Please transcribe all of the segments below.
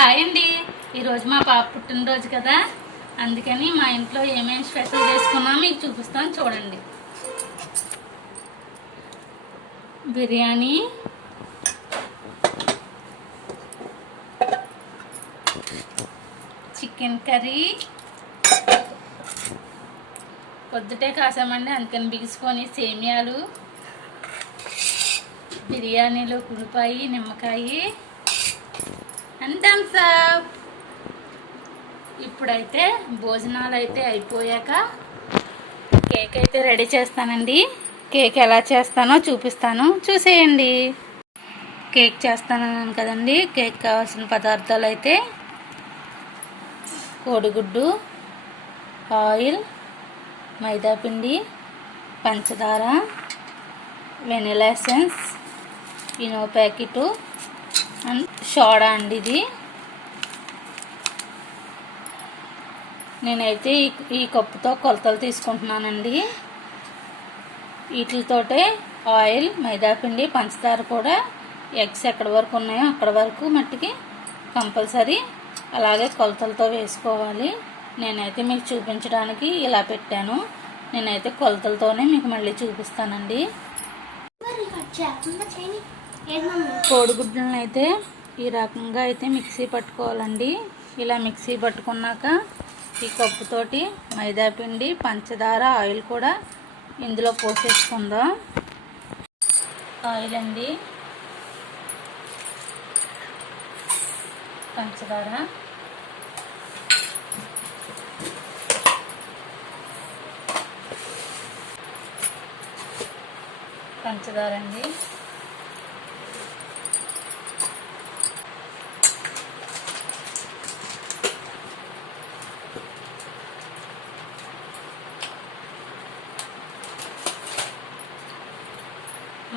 Hi అండి. ఈరోజు మా పాప పుట్టినరోజు కదా, అందుకని మా ఇంట్లో ఏమేమి స్పెషల్ చేసుకున్నామో మీకు చూపిస్తాను చూడండి. బిర్యానీ, చికెన్ కర్రీ పొద్దుటే కాసామండి, అందుకని బిగుసుకొని సేమియాలు, బిర్యానీలో ఉల్లిపాయ నిమ్మకాయ అండ్ థమ్స్ అప్. ఇప్పుడైతే భోజనాలు అయితే అయిపోయాక కేక్ అయితే రెడీ చేస్తానండి. కేక్ ఎలా చేస్తానో చూపిస్తాను, చూసేయండి. కేక్ చేస్తానన్నాను కదండి. కేక్ కావాల్సిన పదార్థాలు అయితే కోడిగుడ్డు, ఆయిల్, మైదాపిండి, పంచదార, vanilla essence, Eno packet and soda అండి. ఇది నేనైతే ఈ కప్పుతో కొలతలు తీసుకుంటున్నానండి. వీటితోటే ఆయిల్, మైదాపిండి, పంచదార కూడా ఎగ్స్ ఎక్కడి వరకు ఉన్నాయో అక్కడ వరకు మట్టికి కంపల్సరీ అలాగే కొలతలతో వేసుకోవాలి. నేనైతే మీకు చూపించడానికి ఇలా పెట్టాను. నేనైతే కొలతలతోనే మీకు మళ్ళీ చూపిస్తానండి. కోడిగుడ్లను అయితే ఈ రకంగా అయితే మిక్సీ పట్టుకోవాలండి. ఇలా మిక్సీ పట్టుకున్నాక ఈ కప్పుతోటి మైదాపిండి, పంచదార, ఆయిల్ కూడా ఇందులో పోసేసుకుందాం. ఆయిల్ అండి, పంచదార, పంచదార అండి,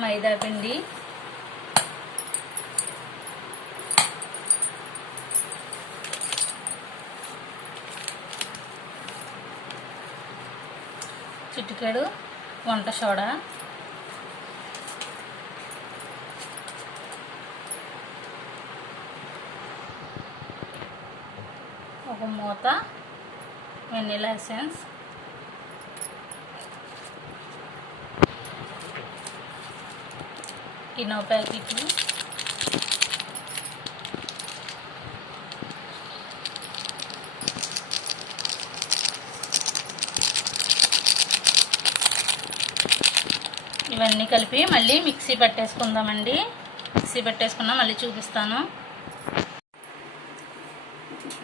మైదాపిండి, చిటికెడు వంట సోడా, ఒక మూత వెనిలా ఎసెన్స్, ఇనో ప్యాకెట్లు, ఇవన్నీ కలిపి మళ్ళీ మిక్సీ పట్టేసుకుందామండి. మిక్సీ పట్టేసుకున్నా మళ్ళీ చూపిస్తాను.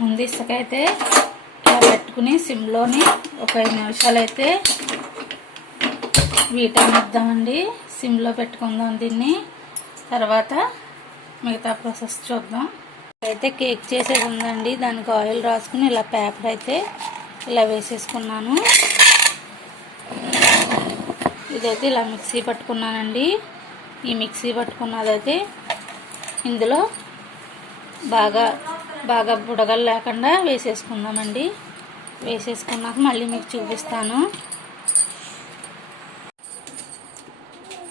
ముందు ఇసుక అయితే ఇలా పెట్టుకుని సిమ్లోని ఒక 5 నిమిషాలు అయితే వీటనిద్దామండి. సిమ్లో పెట్టుకుందాం దీన్ని. తర్వాత మిగతా ప్రాసెస్ చూద్దాం. అయితే కేక్ చేసేది ఉందండి. దానికి ఆయిల్ రాసుకుని ఇలా పేపర్ అయితే ఇలా వేసేసుకున్నాను. ఇదైతే ఇలా మిక్సీ పట్టుకున్నానండి. ఈ మిక్సీ పట్టుకున్నదైతే ఇందులో బాగా బుడగలు లేకుండా వేసేసుకుందామండి. వేసేసుకున్నాక మళ్ళీ మీకు చూపిస్తాను.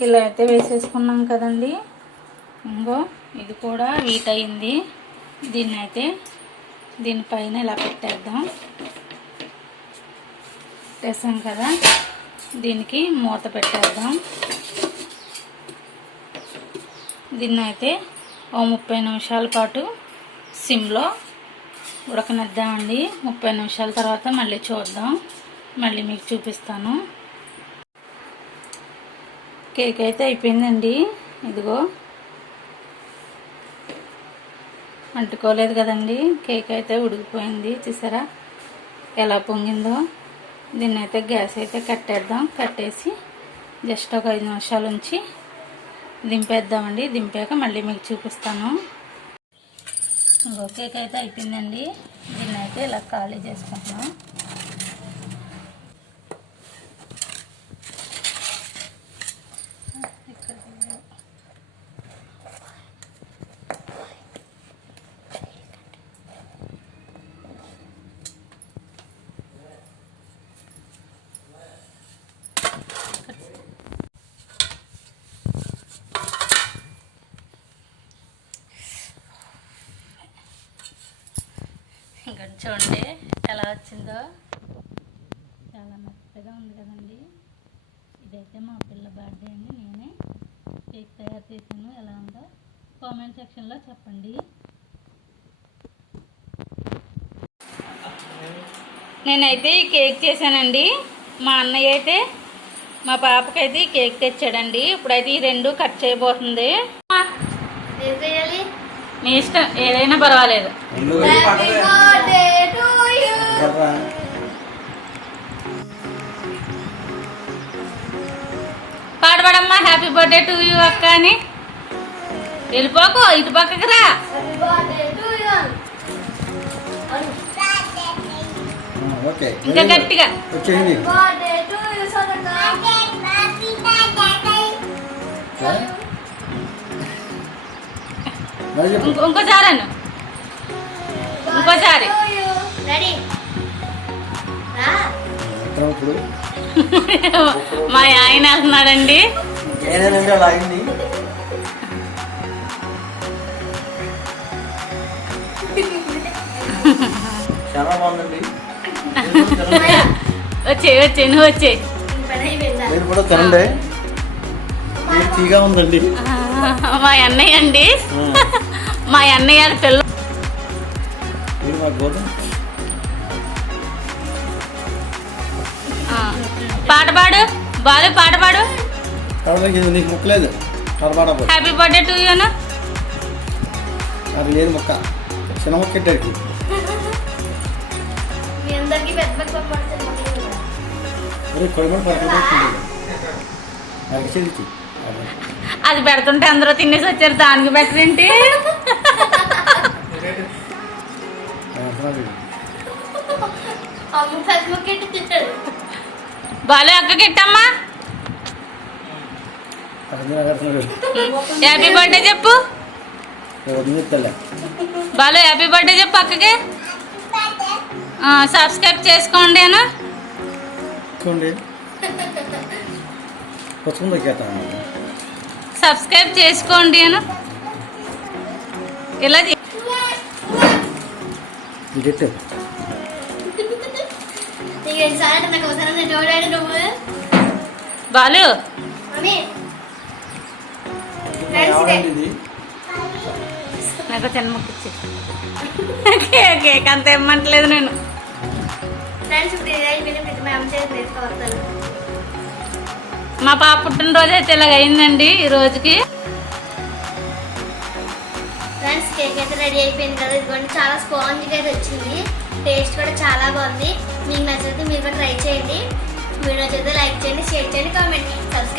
ఇలా అయితే వేసేసుకున్నాం కదండి. ఇంకో ఇది కూడా వీట్ అయింది. దీనిపైన ఇలా పెట్టేద్దాం. పెట్టేసాం కదా, దీనికి మూత పెట్టేద్దాం. దీన్ని అయితే ఓ 30 నిమిషాల పాటు సిమ్లో ఉడకనిద్దామండి. 30 నిమిషాల తర్వాత మళ్ళీ చూద్దాం. మళ్ళీ మీకు చూపిస్తాను. కేక్ అయితే అయిపోయిందండి. ఇదిగో అంటుకోలేదు కదండి. కేక్ అయితే ఉడికిపోయింది. చూసారా ఎలా పొంగిందో. దీన్ని అయితే గ్యాస్ అయితే కట్టేద్దాం. కట్టేసి జస్ట్ ఒక 5 నిమిషాల ఉంచి దింపేద్దామండి. దింపాక మళ్ళీ మీకు చూపిస్తాను. కేక్ అయితే అయిపోయిందండి. దీన్ని అయితే ఇలా ఖాళీ చేసుకుంటున్నాం. ఇంకా చూడండి ఎలా వచ్చిందో, చాలా మెత్తగా ఉంది కదండి. ఇదైతే మా పిల్ల బర్త్డే అండి. నేనే కేక్ తయారు చేశాను. ఎలా ఉందో కామెంట్ సెక్షన్లో చెప్పండి. నేనైతే ఈ కేక్ చేశానండి. మా అన్నయ్య అయితే మా పాపకైతే ఈ కేక్ తెచ్చాడండి. ఇప్పుడైతే ఈ రెండు కట్ చేయబోతుంది. మీ ఇష్టం, ఏదైనా పర్వాలేదు. పాడబడమ్మా, హ్యాపీ బర్త్డే టు యూ అక్క అని. వెళ్ళిపోకు, ఇటు పక్కకి రా. ఇంకా గట్టిగా ఇంకోసారి అన్న, ఇంకోసారి. మా ఆయన వెళ్తున్నాడండి. చాలా బాగుందండి. వచ్చే నువ్వు వచ్చే. మీరు కూడా తినండి. తీగా ఉందండి. మా అన్నయ్య అండి, మా అన్నయ్య పిల్ల. పాట పాడు బాలు, పాట పాడు. నీకు ముక్కలేదు. హ్యాపీ బర్త్డే టు యూ అన్న. అది లేదు మొక్క, చిన్న మొక్క పెట్టాడు. అది పెడుతుంటే అందరూ తినేసి వచ్చారు, దానికి పెట్టరేంటి? బాలు అక్కకి ఇట్టమ్మా. హ్యాపీ బర్త్డే చెప్పు బాలు, హ్యాపీ బర్త్డే చెప్పు అక్కకి. సబ్స్క్రైబ్ చేసుకోండి అన్న. సబ్స్క్రైబ్ చేసుకోండి అన్న. ఇలా బాలు నాకు చిన్న ముక్క ఇచ్చి. కేక్ అంత ఇమ్మంటలేదు నేను. మా పాప పుట్టినరోజు అయితే ఇలాగ అయిందండి ఈ రోజుకి. ఫ్రెండ్స్, కేక్ అయితే రెడీ అయిపోయింది కదా. ఇదిగోండి, చాలా స్పాంజ్గా అయితే వచ్చింది. టేస్ట్ కూడా చాలా బాగుంది. మీకు నచ్చితే మీరు కూడా ట్రై చేయండి. వీడియో నచ్చితే లైక్ చేయండి, షేర్ చేయండి, కామెంట్, సబ్స్క్రైబ్